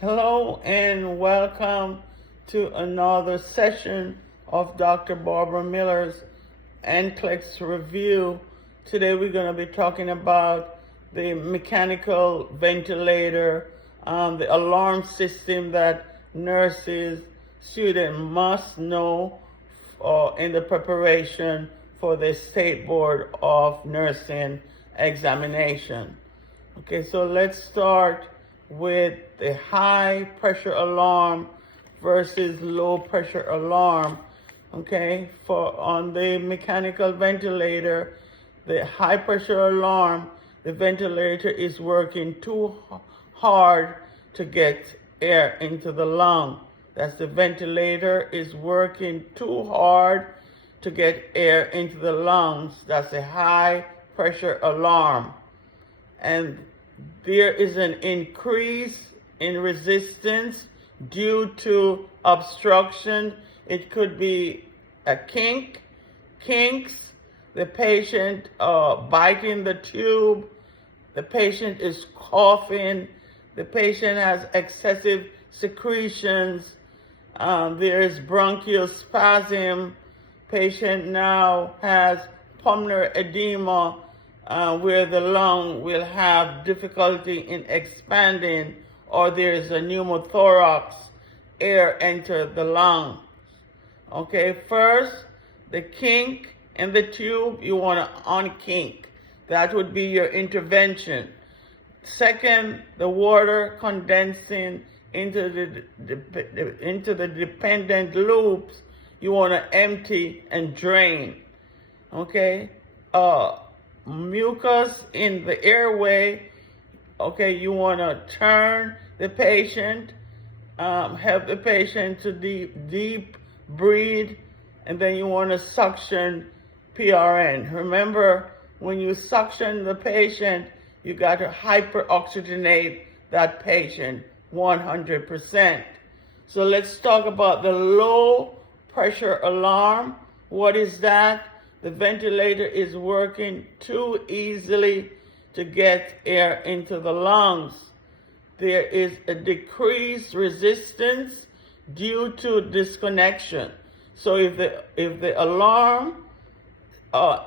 Hello and welcome to another session of Dr. Barbara Miller's NCLEX review. Today we're going to be talking about the mechanical ventilator, the alarm system that nurses, students must know in the preparation for the State Board of Nursing examination. Okay, so let's start with the high pressure alarm versus low pressure alarm. Okay, for on the mechanical ventilator, the high pressure alarm, the ventilator is working too hard to get air into the lung. That's the ventilator is working too hard to get air into the lungs. That's a high pressure alarm. And there is an increase in resistance due to obstruction. It could be a kinks, the patient biting the tube, the patient is coughing, the patient has excessive secretions, there is bronchial spasm, patient now has pulmonary edema, where the lung will have difficulty in expanding, or there is a pneumothorax, air enter the lung. Okay, first, the kink in the tube, you want to unkink. That would be your intervention. Second, the water condensing into the dependent loops, you want to empty and drain. Okay, mucus in the airway, okay, you want to turn the patient, help the patient to deep breathe, and then you want to suction PRN. Remember, when you suction the patient, you got to hyperoxygenate that patient 100%. So let's talk about the low pressure alarm. What is that? The ventilator is working too easily to get air into the lungs. There is a decreased resistance due to disconnection. So if the alarm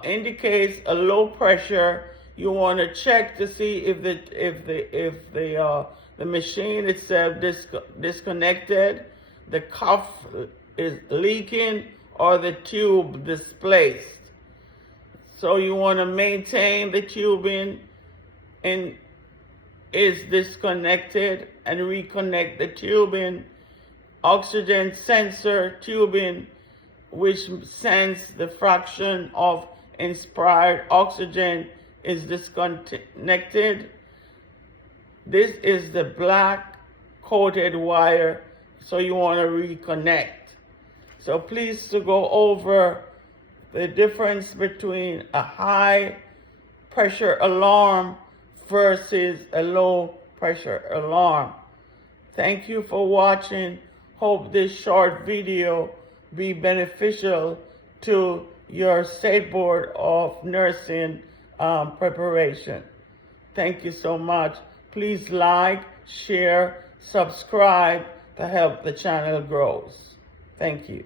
indicates a low pressure, you want to check to see if the machine itself disconnected, the cuff is leaking, or the tube displaced. So you want to maintain the tubing and is disconnected and reconnect the tubing. Oxygen sensor tubing, which sends the fraction of inspired oxygen, is disconnected. This is the black coated wire, so you want to reconnect. So please to go over the difference between a high pressure alarm versus a low pressure alarm. Thank you for watching. Hope this short video be beneficial to your State Board of Nursing preparation. Thank you so much. Please like, share, subscribe to help the channel grow. Thank you.